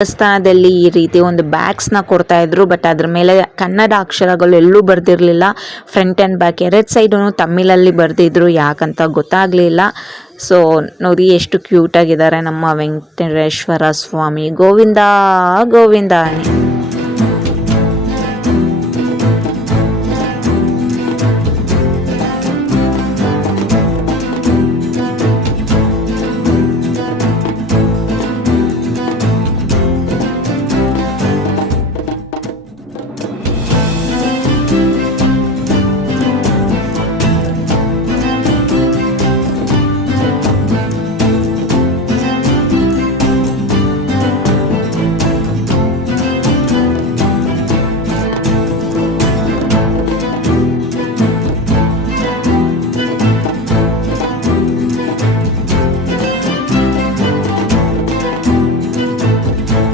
ದೇವಸ್ಥಾನದಲ್ಲಿ ಈ ರೀತಿ ಒಂದು ಬ್ಯಾಗ್ಸ್ನ ಕೊಡ್ತಾ ಇದ್ರು. ಬಟ್ ಅದ್ರ ಮೇಲೆ ಕನ್ನಡ ಅಕ್ಷರಗಳು ಎಲ್ಲೂ ಬರ್ದಿರ್ಲಿಲ್ಲ. ಫ್ರಂಟ್ ಆ್ಯಂಡ್ ಬ್ಯಾಕ್ ಎರಡು ಸೈಡು ತಮಿಳಲ್ಲಿ ಬರ್ದಿದ್ರು, ಯಾಕಂತ ಗೊತ್ತಾಗ್ಲಿಲ್ಲ. ಸೊ ನೋಡಿ ಎಷ್ಟು ಕ್ಯೂಟ್ ಆಗಿದ್ದಾರೆ ನಮ್ಮ ವೆಂಕಟೇಶ್ವರ ಸ್ವಾಮಿ. ಗೋವಿಂದ ಗೋವಿಂದ.